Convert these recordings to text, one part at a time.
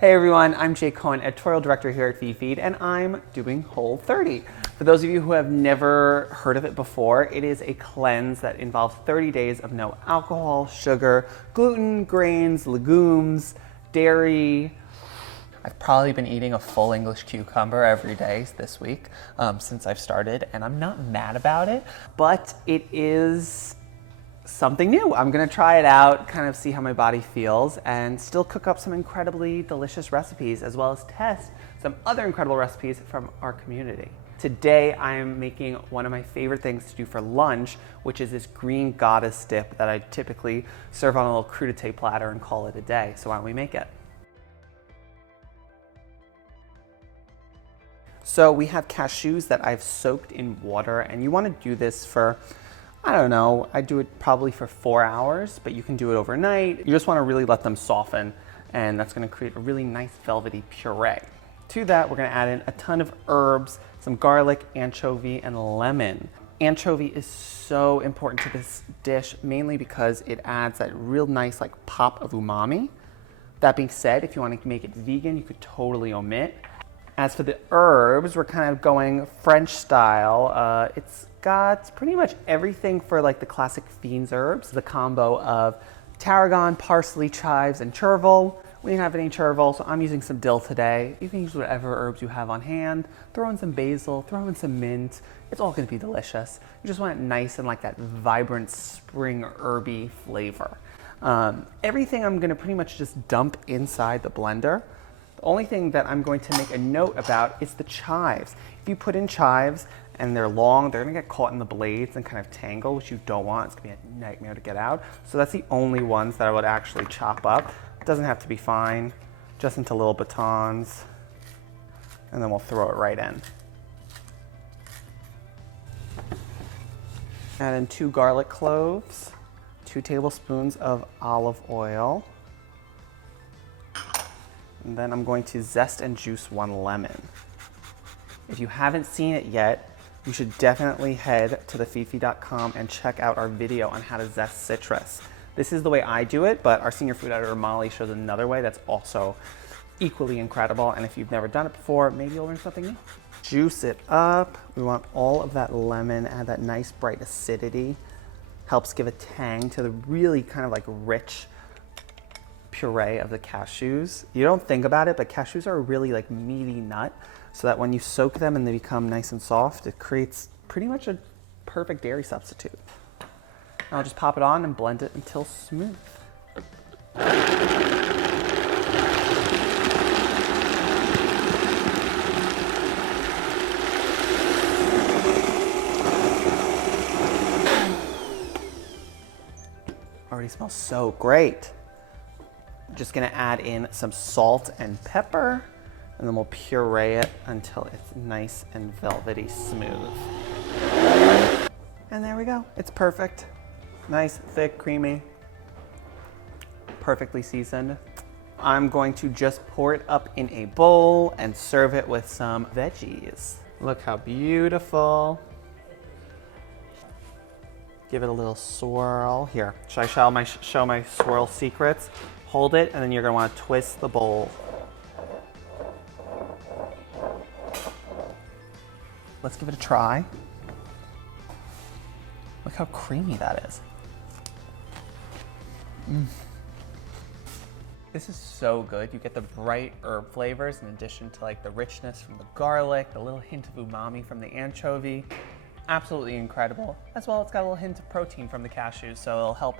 Hey everyone, I'm Jake Cohen, editorial director here at VFeed, and I'm doing Whole30. For those of you who have never heard of it before, it is a cleanse that involves 30 days of no alcohol, sugar, gluten, grains, legumes, dairy. I've probably been eating a full English cucumber every day this week since I've started, and I'm not mad about it, but it is something new. I'm gonna try it out, kind of see how my body feels, and still cook up some incredibly delicious recipes, as well as test some other incredible recipes from our community. Today, I'm making one of my favorite things to do for lunch, which is this green goddess dip that I typically serve on a little crudité platter and call it a day. So why don't we make it? So we have cashews that I've soaked in water, and you wanna do this for, I don't know, I do it probably for 4 hours, but you can do it overnight. You just want to really let them soften, and that's going to create a really nice velvety puree. To that, we're going to add in a ton of herbs, some garlic, anchovy, and lemon. Anchovy is so important to this dish, mainly because it adds that real nice like pop of umami. That being said, if you want to make it vegan, you could totally omit. As for the herbs, we're kind of going French style. It's got pretty much everything for like the classic Fiends herbs. The combo of tarragon, parsley, chives, and chervil. We didn't have any chervil, so I'm using some dill today. You can use whatever herbs you have on hand. Throw in some basil, throw in some mint. It's all gonna be delicious. You just want it nice and like that vibrant spring herby flavor. Everything I'm gonna pretty much just dump inside the blender. The only thing that I'm going to make a note about is the chives. If you put in chives and they're long, they're gonna get caught in the blades and kind of tangle, which you don't want. It's gonna be a nightmare to get out. So that's the only ones that I would actually chop up. It doesn't have to be fine, just into little batons, and then we'll throw it right in. Add in 2 garlic cloves, 2 tablespoons of olive oil, and then I'm going to zest and juice 1 lemon. If you haven't seen it yet, you should definitely head to thefeedfeed.com and check out our video on how to zest citrus. This is the way I do it, but our senior food editor Molly shows another way that's also equally incredible. And if you've never done it before, maybe you'll learn something new. Juice it up. We want all of that lemon, add that nice bright acidity. Helps give a tang to the really kind of like rich puree of the cashews. You don't think about it, but cashews are a really like meaty nut, so that when you soak them and they become nice and soft, it creates pretty much a perfect dairy substitute. I'll just pop it on and blend it until smooth. Already smells so great. Just gonna add in some salt and pepper, and then we'll puree it until it's nice and velvety smooth. And there we go, it's perfect. Nice, thick, creamy, perfectly seasoned. I'm going to just pour it up in a bowl and serve it with some veggies. Look how beautiful. Give it a little swirl. Here, should I show my swirl secrets? Hold it, and then you're gonna wanna twist the bowl. Let's give it a try. Look how creamy that is. This is so good. You get the bright herb flavors in addition to like the richness from the garlic, the little hint of umami from the anchovy. Absolutely incredible. As well, it's got a little hint of protein from the cashews, so it'll help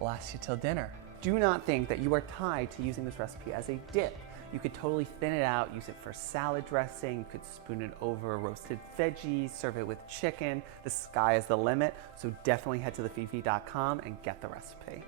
last you till dinner. Do not think that you are tied to using this recipe as a dip. You could totally thin it out, use it for salad dressing, you could spoon it over roasted veggies, serve it with chicken. The sky is the limit, so definitely head to thefeedfeed.com and get the recipe.